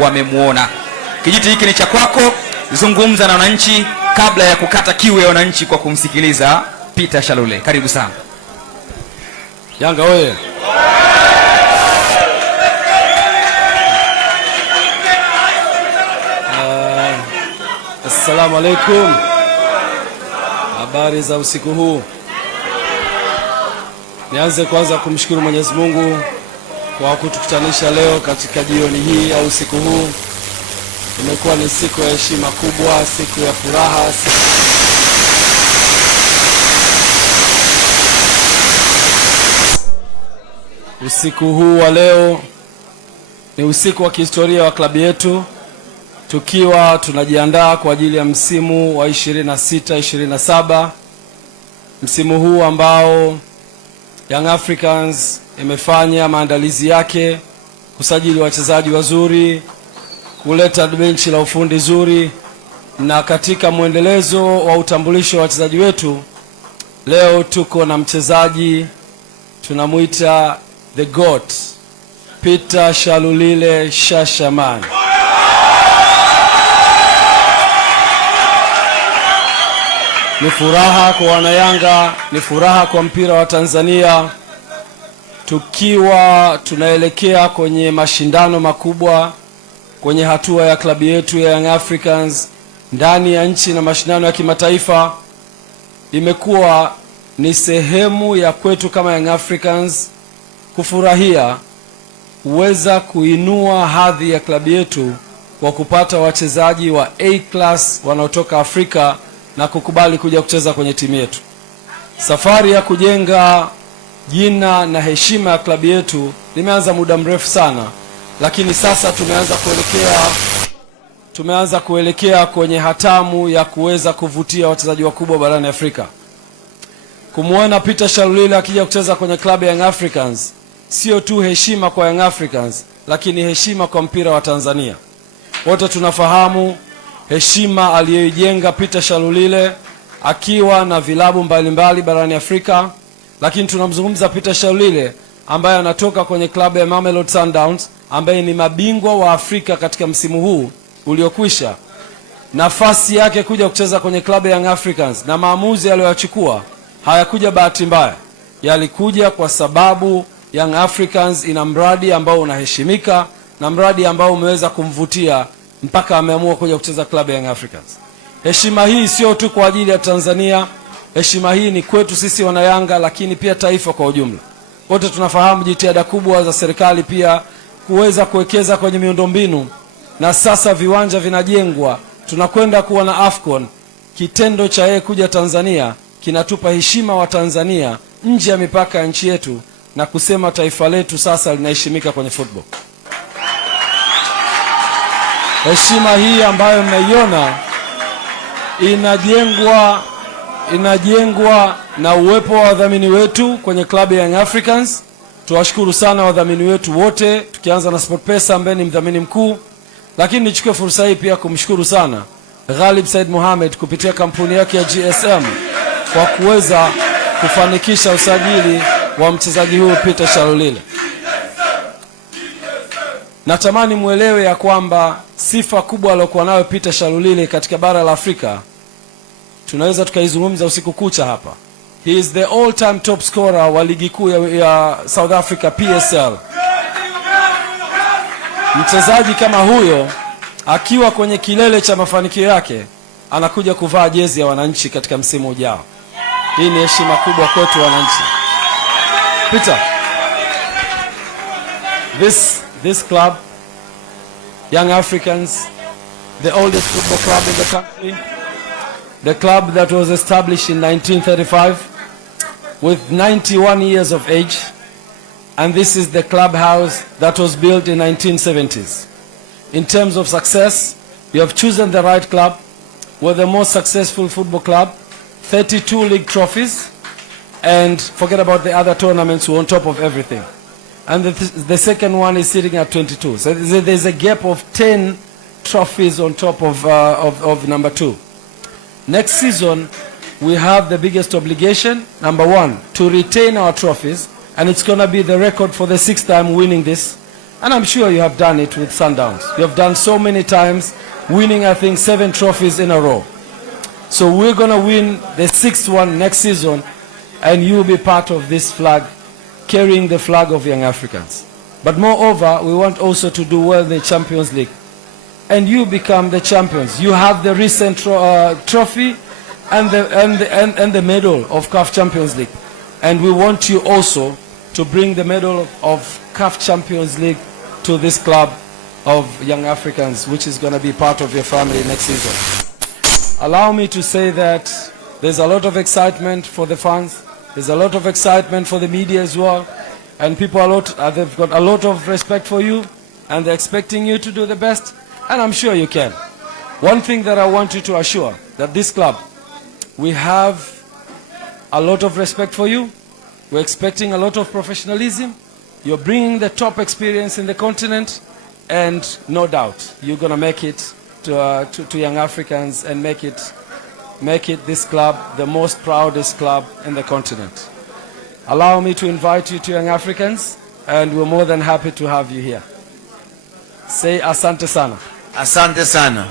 wamemuona. Kijiti hiki ni cha kwako, zungumza na wananchi kabla ya kukata kiu ya wananchi kwa kumsikiliza Peter Shalule. Karibu sana. Yanga oye! Assalamu alaikum. Habari za usiku huu. Nianze kwanza kumshukuru Mwenyezi Mungu kwa kutukutanisha leo katika jioni hii au usiku huu. Imekuwa ni siku ya heshima kubwa, siku ya furaha, usiku huu wa leo ni usiku wa kihistoria wa klabu yetu, tukiwa tunajiandaa kwa ajili ya msimu wa 26-27, msimu huu ambao Young Africans imefanya maandalizi yake, kusajili wachezaji wazuri, kuleta benchi la ufundi zuri, na katika mwendelezo wa utambulisho wa wachezaji wetu, leo tuko na mchezaji tunamuita the GOAT, Peter Shalulile Shashaman. Ni furaha kwa wanayanga, ni furaha kwa mpira wa Tanzania, tukiwa tunaelekea kwenye mashindano makubwa kwenye hatua ya klabu yetu ya Young Africans ndani ya nchi na mashindano ya kimataifa. Imekuwa ni sehemu ya kwetu kama Young Africans kufurahia kuweza kuinua hadhi ya klabu yetu kwa kupata wachezaji wa A class wanaotoka Afrika na kukubali kuja kucheza kwenye timu yetu. Safari ya kujenga jina na heshima ya klabu yetu limeanza muda mrefu sana, lakini sasa tumeanza kuelekea kwenye hatamu ya kuweza kuvutia wachezaji wakubwa barani Afrika. Kumuona Peter Shalulile akija kucheza kwenye klabu ya Young Africans sio tu heshima kwa Young Africans, lakini heshima kwa mpira wa Tanzania. Wote tunafahamu heshima aliyoijenga Peter Shalulile akiwa na vilabu mbalimbali barani Afrika, lakini tunamzungumza Peter Shalulile ambaye anatoka kwenye klabu ya Mamelodi Sundowns, ambaye ni mabingwa wa Afrika katika msimu huu uliokwisha. Nafasi yake kuja kucheza kwenye klabu ya Young Africans na maamuzi aliyochukua hayakuja bahati mbaya, yalikuja kwa sababu Young Africans ina mradi ambao unaheshimika na mradi ambao umeweza kumvutia mpaka ameamua kuja kucheza klabu ya Young Africans. Heshima hii sio tu kwa ajili ya Tanzania, heshima hii ni kwetu sisi wanayanga, lakini pia taifa kwa ujumla. Wote tunafahamu jitihada kubwa za serikali pia kuweza kuwekeza kwenye miundombinu, na sasa viwanja vinajengwa, tunakwenda kuwa na AFCON. Kitendo cha yeye kuja Tanzania kinatupa heshima wa Tanzania nje ya mipaka ya nchi yetu, na kusema taifa letu sasa linaheshimika kwenye football. Heshima hii ambayo mnaiona inajengwa na uwepo wa wadhamini wetu kwenye klabu ya Young Africans. Tuwashukuru sana wadhamini wetu wote, tukianza na SportPesa ambaye ni mdhamini mkuu, lakini nichukue fursa hii pia kumshukuru sana Ghalib Said Mohamed kupitia kampuni yake ya GSM kwa kuweza kufanikisha usajili wa mchezaji huyu Peter Shalulile. Natamani muelewe ya kwamba sifa kubwa aliyokuwa nayo Peter Shalulile katika bara la Afrika tunaweza tukaizungumza usiku kucha hapa. He is the all-time top scorer wa ligi kuu ya South Africa PSL. Mchezaji kama huyo akiwa kwenye kilele cha mafanikio yake anakuja kuvaa jezi ya wananchi katika msimu ujao. Hii ni heshima kubwa kwetu wananchi. Peter, this club, Young Africans, the oldest football club in the country, the club that was established in 1935 with 91 years of age, and this is the clubhouse that was built in 1970s. In terms of success, you have chosen the right club. We're the most successful football club, 32 league trophies, and forget about the other tournaments on top of everything. And the second one is sitting at 22. So there's a gap of 10 trophies on top of number 2. Next season, we have the biggest obligation, number 1, to retain our trophies, and it's going to be the record for the 6th time winning this. And I'm sure you have done it with Sundowns. You have done so many times, winning, I think, 7 trophies in a row. So we're going to win the 6th one next season, and you will be part of this flag, carrying the flag of Young Africans. But moreover, we want also to do well in the Champions League. And you become the champions. You have the recent trophy and the medal of CAF Champions League. And we want you also to bring the medal of CAF Champions League to this club of Young Africans, which is going to be part of your family next season. Allow me to say that there's a lot of excitement for the fans. There's a lot of excitement for the media as well. And people they've got a lot of respect for you, and they're expecting you to do the best. And I'm sure you can. One thing that I want you to assure, that this club, we have a lot of respect for you. We're expecting a lot of professionalism. You're bringing the top experience in the continent, and no doubt you're going to make it to Young Africans and make it this club the most proudest club in the continent. Allow me to invite you to Young Africans, and we're more than happy to have you here. Say asante sana. Asante sana.